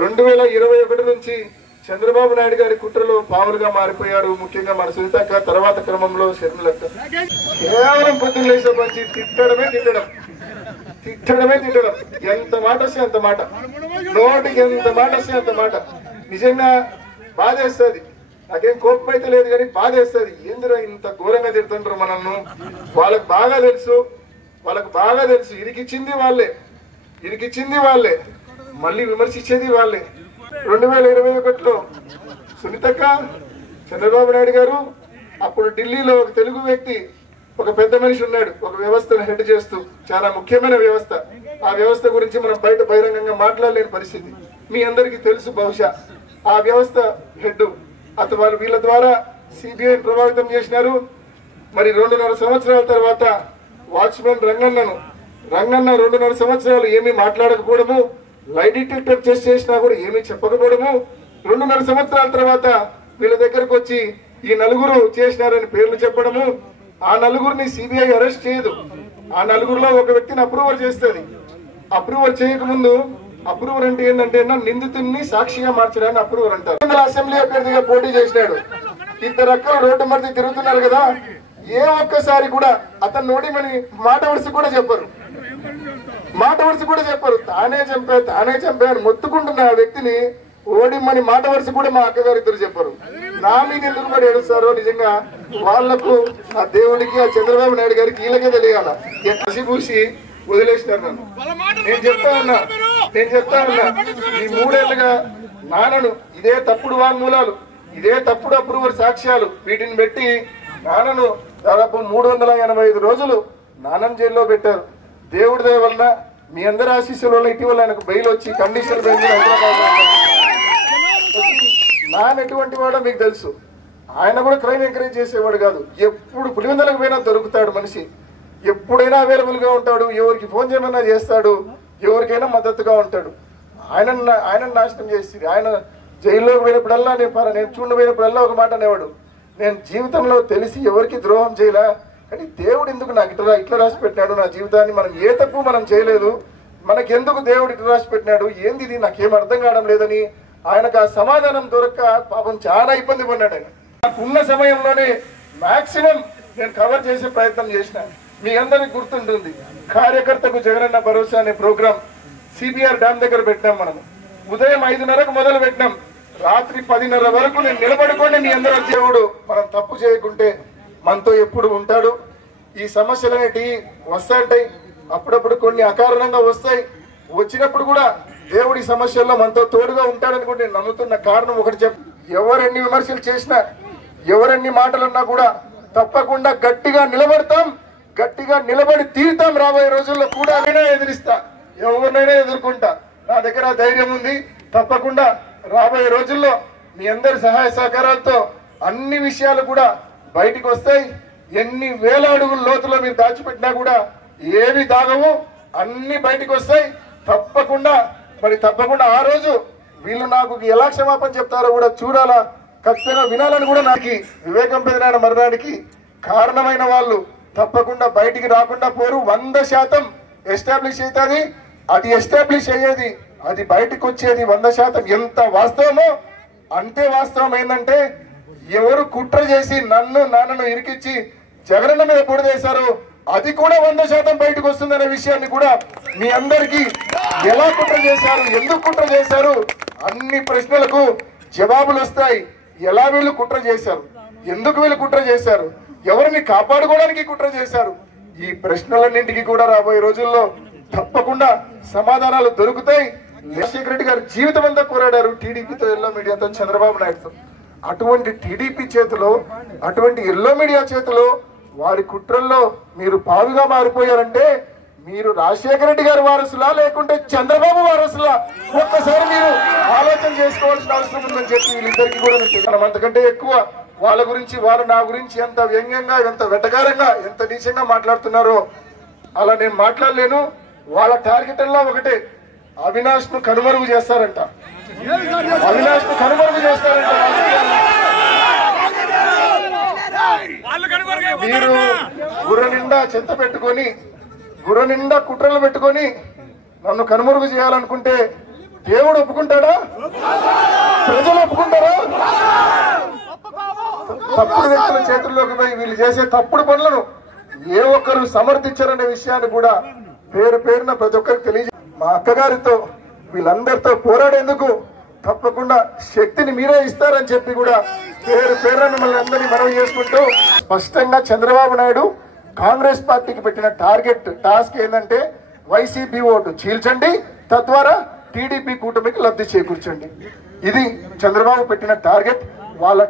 2021 నుంచి చంద్రబాబు నాయుడు గారి కుట్రలో పావులుగా మారిపోయారు. ముఖ్యంగా మన సునీతక్క, తర్వాత క్రమంలో షర్మిలక్క. కేవలం పొద్దున్న లేసే వచ్చి తిట్టడమే తిట్టడం. ఎంత మాట వస్తే అంత మాట, నోటికి ఎంత మాట వస్తే అంత మాట. నిజంగా బాధేస్తుంది. నాకేం కోపం అయితే లేదు కానీ బాధేస్తుంది. ఏందిరా ఇంత ఘోరంగా తిడుతుంటారు మనల్ని. వాళ్ళకు బాగా తెలుసు ఇరికిచ్చింది వాళ్ళే, మళ్ళీ విమర్శించేది వాళ్ళే. 2021లో సునీతక్క, చంద్రబాబు నాయుడు గారు, అప్పుడు ఢిల్లీలో ఒక తెలుగు వ్యక్తి, ఒక పెద్ద మనిషి ఉన్నాడు, ఒక వ్యవస్థను హెడ్ చేస్తూ, చాలా ముఖ్యమైన వ్యవస్థ. ఆ వ్యవస్థ గురించి మనం బయట బహిరంగంగా మాట్లాడలేని పరిస్థితి మీ అందరికీ తెలుసు. బహుశా ఆ వ్యవస్థ హెడ్ అతను వీళ్ళ ద్వారా సిబిఐ ప్రభావితం చేసినారు. మరి 2.5 సంవత్సరాల తర్వాత వాచ్మెన్ రంగన్న 2.5 సంవత్సరాలు ఏమీ మాట్లాడకపోవడము, లై డిటెక్టర్ టెస్ట్ చేసినా కూడా ఏమీ చెప్పకపోవడము, 2.5 సంవత్సరాల తర్వాత వీళ్ళ దగ్గరకు వచ్చి ఈ నలుగురు చేసినారని పేర్లు చెప్పడము. ఆ నలుగురిని సిబిఐ అరెస్ట్ చేయదు. ఆ నలుగురిలో ఒక వ్యక్తిని అప్రూవర్ చేస్తుంది. అప్రూవర్ చేయకముందు, అప్రూవర్ అంటే ఏంటంటే నిందితుడిని సాక్షిగా మార్చడాన్ని అప్రూవర్ అంటారు. అసెంబ్లీ అభ్యర్థిగా పోటీ చేసినాడు. 2 అక్కలు రోడ్డు మధ్య తిరుగుతున్నారు కదా, ఏ ఒక్కసారి కూడా అతను నోడిమని మాట వరుస కూడా చెప్పరు. తానే చంపాను మొత్తుకుంటున్న ఆ వ్యక్తిని ఓడిమని మాట వరుస కూడా మా అక్కగారు ఇద్దరు చెప్పరు. నా మీద ఎందుకు మరి ఏడుస్తారో నిజంగా వాళ్లకు, ఆ దేవుడికి, ఆ చంద్రబాబు నాయుడు గారికి వీళ్ళకే తెలియాల. కసిపూసి వదిలేసినారు నన్ను. నేను చెప్తా ఉన్నా ఈ 3 ఏళ్లుగా నాన్నను ఇదే తప్పుడు వాంగ్మూలాలు, ఇదే తప్పుడు అప్రూవర్ సాక్ష్యాలు, వీటిని పెట్టి నాన్నను దాదాపు 385 రోజులు నాన్నను జైల్లో పెట్టారు. దేవుడి దయ వల్ల, మీ అందరి ఆశీస్సుల వల్ల ఇటీవల ఆయనకు బెయిల్ వచ్చి కండిషనల్ బెయిల్ నాన్న ఎటువంటి వాడో మీకు తెలుసు. ఆయన కూడా క్రైమ్ ఎంకరేజ్ చేసేవాడు కాదు. ఎప్పుడు పులివెందులకు పోయినా దొరుకుతాడు మనిషి, ఎప్పుడైనా అవైలబుల్ గా ఉంటాడు, ఎవరికి ఫోన్ చేయమన్నా చేస్తాడు, ఎవరికైనా మద్దతుగా ఉంటాడు. ఆయన నాశనం చేసి ఆయన జైల్లోకి పోయినప్పుడల్లా నేను చూడపోయినప్పుడల్లా ఒక మాట అనేవాడు, నేను జీవితంలో తెలిసి ఎవరికి ద్రోహం చేయలే, కానీ దేవుడు ఎందుకు నాకు ఇట్లా రాసి పెట్టినాడు నా జీవితాన్ని, మనం ఏ తప్పు మనం చేయలేదు, మనకెందుకు దేవుడు ఇట్లా రాసి పెట్టినాడు, ఏంది ఇది నాకేం అర్థం కావడం లేదని ఆయనకు ఆ సమాధానం దొరక్క పాపం చాలా ఇబ్బంది పడ్డాడు. ఆయన నాకున్న సమయంలోనే మాక్సిమం నేను కవర్ చేసే ప్రయత్నం చేసిన. మీ అందరికి గుర్తుంటుంది, కార్యకర్తకు జగనన్న భరోసా అనే ప్రోగ్రాం సిబిఆర్ డ్యామ్ దగ్గర పెట్టినాం. మనము ఉదయం 5:30కు మొదలు పెట్టినాం, రాత్రి 10:30 వరకు నేను నిలబడుకోండి. మీ అందరూ దేవుడు మనం తప్పు చేయకుంటే మనతో ఎప్పుడు ఉంటాడు. ఈ సమస్యలు అనేటివి వస్తాయి, అప్పుడప్పుడు కొన్ని అకారణంగా వస్తాయి. వచ్చినప్పుడు కూడా దేవుడి సమస్యల్లో మనతో తోడుగా ఉంటాడని కూడా నేను నమ్ముతున్న కారణం ఒకటి ఎవరెన్ని విమర్శలు చేసినా, ఎవరెన్ని మాటలన్నా కూడా తప్పకుండా గట్టిగా నిలబడతాం, గట్టిగా నిలబడి తీరుతాం. రాబోయే రోజుల్లో కూడా ఎదిరిస్తా, ఎవరినైనా ఎదుర్కొంటా. నా దగ్గర ధైర్యం ఉంది. తప్పకుండా రాబోయే రోజుల్లో మీ అందరి సహాయ సహకారాలతో అన్ని విషయాలు కూడా బయటికి వస్తాయి. ఎన్ని వేల అడుగుల లోతులో మీరు దాచిపెట్టినా కూడా ఏవి దాగవు, అన్ని బయటికి వస్తాయి. తప్పకుండా ఆ రోజు వీళ్ళు నాకు ఎలా క్షమాపణ చెప్తారో కూడా చూడాలా, ఖచ్చితంగా వినాలని కూడా నాకు వివేకం పెదనాన్న మరణానికి కారణమైన వాళ్ళు తప్పకుండా బయటికి రాకుండా పోరు. 100% ఎస్టాబ్లిష్ అవుతుంది. అది ఎస్టాబ్లిష్ అయ్యేది, అది బయటకు వచ్చేది 100% ఎంత వాస్తవమో అంతే వాస్తవం. ఏంటంటే ఎవరు కుట్ర చేసి నాన్నను ఇరికిచ్చి జగనన్న మీద పొడిదేశారో అది కూడా 100% బయటకు వస్తుందనే విషయాన్ని కూడా మీ అందరికీ, ఎలా కుట్ర చేశారు, ఎందుకు కుట్ర చేశారు, అన్ని ప్రశ్నలకు జవాబులు వస్తాయి. ఎలా వీళ్ళు కుట్ర చేశారు, ఎందుకు వీళ్ళు కుట్ర చేశారు, ఎవరిని కాపాడుకోవడానికి కుట్ర చేశారు, ఈ ప్రశ్నలన్నింటికి కూడా రాబోయే రోజుల్లో తప్పకుండా సమాధానాలు దొరుకుతాయి. రాజశేఖర రెడ్డి గారు జీవితం అంతా పోరాడారు టీడీపీతో, ఎల్లో మీడియాతో, చంద్రబాబు నాయుడుతో. అటువంటి టీడీపీ చేతిలో, అటువంటి ఎల్లో మీడియా చేతిలో వారి కుట్రల్లో మీరు పావుగా మారిపోయారంటే మీరు రాజశేఖర రెడ్డి గారి వారసులా లేకుంటే చంద్రబాబు వారసులా ఒక్కసారి మీరు ఆలోచన చేసుకోవాల్సిన అవసరం ఉందని చెప్పి వీళ్ళిద్దరికీ కూడా మనం అంతకంటే ఎక్కువ వాళ్ళ గురించి, వారు నా గురించి ఎంత వ్యంగ్యంగా, ఎంత వెటకారంగా, ఎంత నీచంగా మాట్లాడుతున్నారో అలా నేను మాట్లాడలేను. వాళ్ళ టార్గెట్ అలా ఒకటే, అవినాష్ ను కనుమరుగు చేస్తారంట. మీరు గుర్ర నిండా చెత్త పెట్టుకొని, గుర్ర నిండా కుట్రలు పెట్టుకొని నన్ను కనుమరుగు చేయాలనుకుంటే దేవుడు ఒప్పుకుంటాడా? ప్రజలు ఒప్పుకుంటారా? తప్పుడు వ్యక్తుల చేతుల్లోకి పోయి వీళ్ళు చేసే తప్పుడు పనులను ఏ ఒక్కరు సమర్థించారనే విషయాన్ని కూడా పేరు పేరున ప్రతి ఒక్కరికి తెలియజే. మా అక్కగారితో వీళ్ళందరితో పోరాడేందుకు తప్పకుండా శక్తిని మీరే ఇస్తారని చెప్పి కూడా పేరు పేరున మిమ్మల్ని అందరినీ మనవి చేసుకుంటూ, స్పష్టంగా చంద్రబాబు నాయుడు కాంగ్రెస్ పార్టీకి పెట్టిన టాస్క్ ఏంటంటే వైసీపీ ఓటు చీల్చండి, తద్వారా టీడీపీ కూటమికి లబ్ధి చేకూర్చండి. ఇది చంద్రబాబు పెట్టిన టార్గెట్. వాళ్ళ